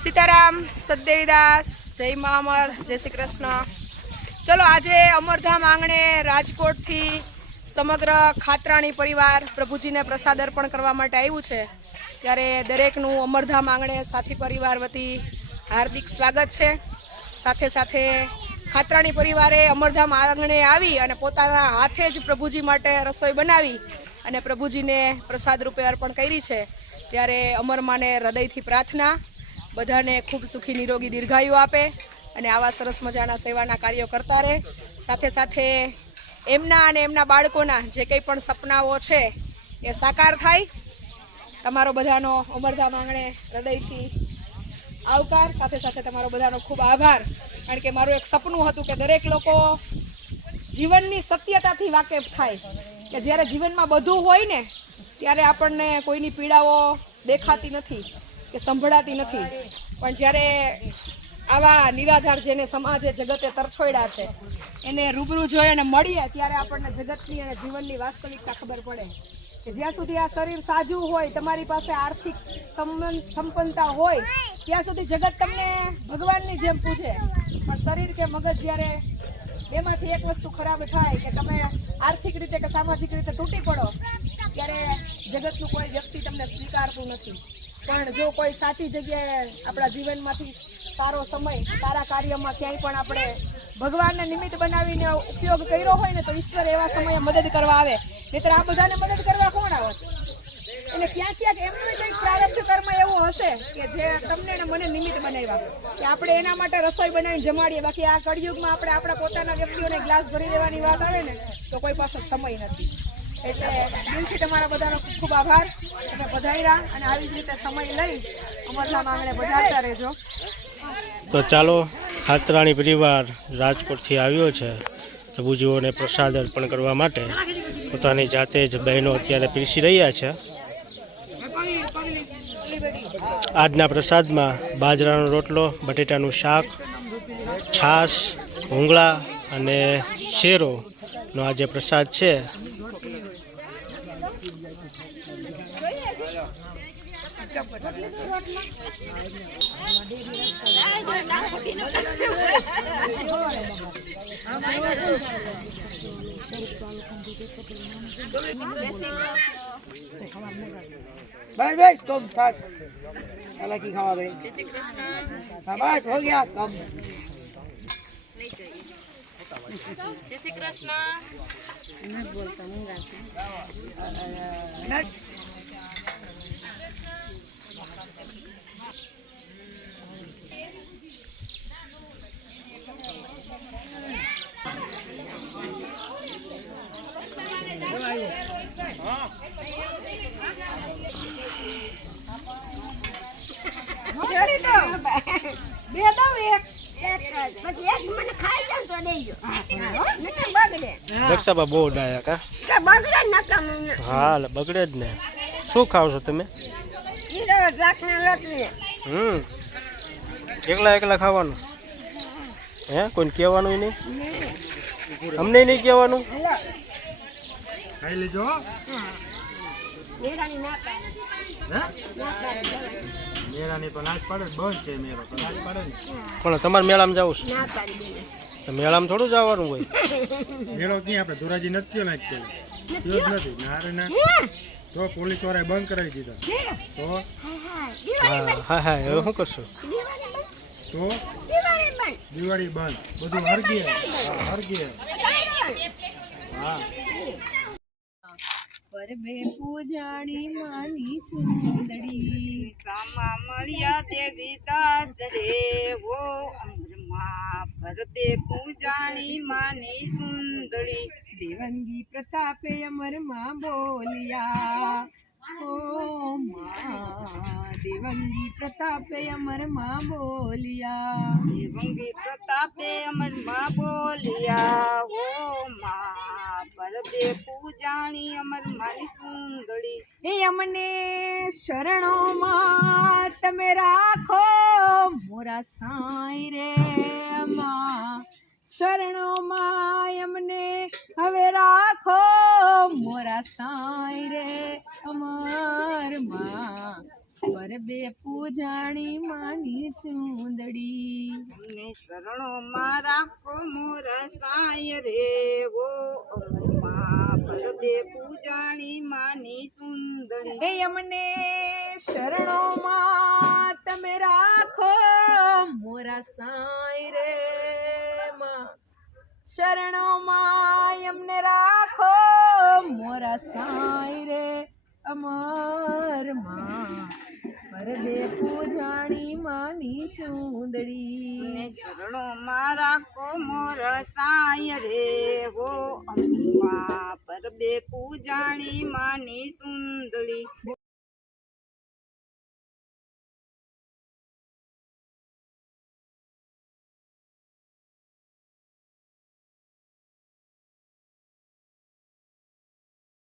સીતારામ સદેવીદાસ જય મા અમર, જય શ્રી કૃષ્ણ. ચલો, આજે અમરધામ આંગણે રાજકોટથી સમગ્ર ખાતરાણી પરિવાર પ્રભુજીને પ્રસાદ અર્પણ કરવા માટે આવ્યું છે. ત્યારે દરેકનું અમરધામ આંગણે સાથી પરિવાર વતી હાર્દિક સ્વાગત છે. સાથે સાથે ખાતરાણી પરિવારે અમરધામ આંગણે આવી અને પોતાના હાથે જ પ્રભુજી માટે રસોઈ બનાવી અને પ્રભુજીને પ્રસાદ રૂપે અર્પણ કરી છે. ત્યારે અમરમાને હૃદયથી પ્રાર્થના બધાને ખૂબ સુખી નિરોગી દીર્ઘાયુ આપે અને આવા સરસ મજાના સેવાના કાર્યો કરતા રહે. સાથે સાથે એમના અને એમના બાળકોના જે કંઈ પણ સપનાઓ છે એ સાકાર થાય. તમારો બધાનો અમરધામ આંગણે હૃદયથી આવકાર, સાથે સાથે તમારો બધાનો ખૂબ આભાર. કારણ કે મારું એક સપનું હતું કે દરેક લોકો જીવનની સત્યતાથી વાકેફ થાય. કે જ્યારે જીવનમાં બધું હોય ને, ત્યારે આપણને કોઈની પીડાઓ દેખાતી નથી. કે સંભળાતી નથી. પણ જ્યારે આવા નિરાધાર જેને સમાજે જગતે તરછોડ્યા છે, એને રૂબરૂ જોઈ અને મળીએ ત્યારે આપણને જગતની અને જીવનની વાસ્તવિકતા ખબર પડે. કે જ્યાં સુધી આ શરીર સાજું હોય, તમારી પાસે આર્થિક સંપન્નતા હોય, ત્યાં સુધી જગત તમને ભગવાનની જેમ પૂછે પણ શરીર કે મગજ જ્યારે બેમાંથી એક વસ્તુ ખરાબ થાય કે તમે આર્થિક રીતે કે સામાજિક રીતે તૂટી પડો, ત્યારે જગતનું કોઈ વ્યક્તિ તમને સ્વીકારતું નથી. પણ જો કોઈ સાચી જગ્યાએ આપણા જીવનમાંથી સારો સમય, સારા કાર્યમાં ક્યાંય પણ આપણે ભગવાનને નિમિત્ત બનાવીને ઉપયોગ કર્યો હોય ને તો ઈશ્વર એવા સમયે મદદ કરવા આવે. નહીતર આ બધાને મદદ કરવા કોણ આવે? એટલે ક્યાંક ક્યાંક એમનું કંઈક પ્રારબ્ધ કર્મ એવું હશે કે જે તમને ને મને નિમિત્ત બનાવ્યા. કે આપણે એના માટે રસોઈ બનાવીને જમાડીએ. બાકી આ કળિયુગમાં આપણે આપણા પોતાના વ્યક્તિઓને ગ્લાસ ભરી દેવાની વાત આવે ને, તો કોઈ પાસે સમય નથી. એટલે દિલથી તમારા બધાનો ખૂબ ખૂબ આભાર. તમે બધાયરા અને આવી જ રીતે સમય લઈ અમરધામ આંગણે પધારતા રહેજો. તો ચાલો, હાથરાણી પરિવાર રાજકોટથી આવ્યો છે. પ્રભુજીઓને પ્રસાદ અર્પણ કરવા માટે પોતાની જાતે જ બહેનો અત્યારે પીરસી રહ્યા છે. આજના પ્રસાદમાં બાજરાનો રોટલો, બટેટાનું શાક, છાશ ભૂંગળા અને શેરોનો આ જે પ્રસાદ છે. ભાઈ ભાઈ તમ સાત અલગ ખાવા ભાઈ હા હો ગયા તમ જય શ્રી કૃષ્ણ બોલતા હું બે બગડે જ ને. શું ખાવ છો તમે? હમ. એકલા એકલા ખાવાનું? હે? કોઈને કહેવાનું નહીં? અમને નહીં કહેવાનું? ખાઈ લેજો મેળાની તો નાચ પાડે બંધ છે મેળો તો નાચ પાડે કોણ તમારે મેળામાં જવું છે? મેળામાં હોય. મેળો ક્યાં? આપણે ધોરાજી નથી નાચ છે નથી નારે ના તો પોલીસ બંધ કરાવી દીધો. તો? હા હા હવે શું કરશો? તો? દિવાળી બંધ? બધું. હરગી હરગી હા. પરબે પૂજાણી માની ચુંદડી કામા મળ્યા દેવી દાસ રે ઓ અમરમાં ભરતે પૂજાણી માની ચુંદડી દેવંગી પ્રતાપે અમરમાં બોલ્યા ઓ મા. દેવંગી પ્રતાપે અમરમાં બોલ્યા. દેવંગી પ્રતાપે અમરમાં બોલ્યા હો મા ભરતે પૂજાણી અમર માની સુંદરી. એ અમને શરણોમાં તમે રાખો મોરા સાંઈ રે માં. શરણોમાં અમને હવે રાખો મોરા સાંઈ રે અમરમાં પર બે પૂજાણી માની ચૂંદડી. અમને શરણોમાં રાખો મોરા સાય રે વો અમરમાં પરબે પૂજાણી માની હે અમને શરણોમાં તમે રાખો મોરા સાંઈ રે માં. શરણોમાં અમને રાખો મોરા સાંઈ રે અમરમાં. પરબે જાણી માની ચૂંદડી. ચરણો મારા રાખો મોર સાય રે વો પર બે પૂજાણી માની સુંદરી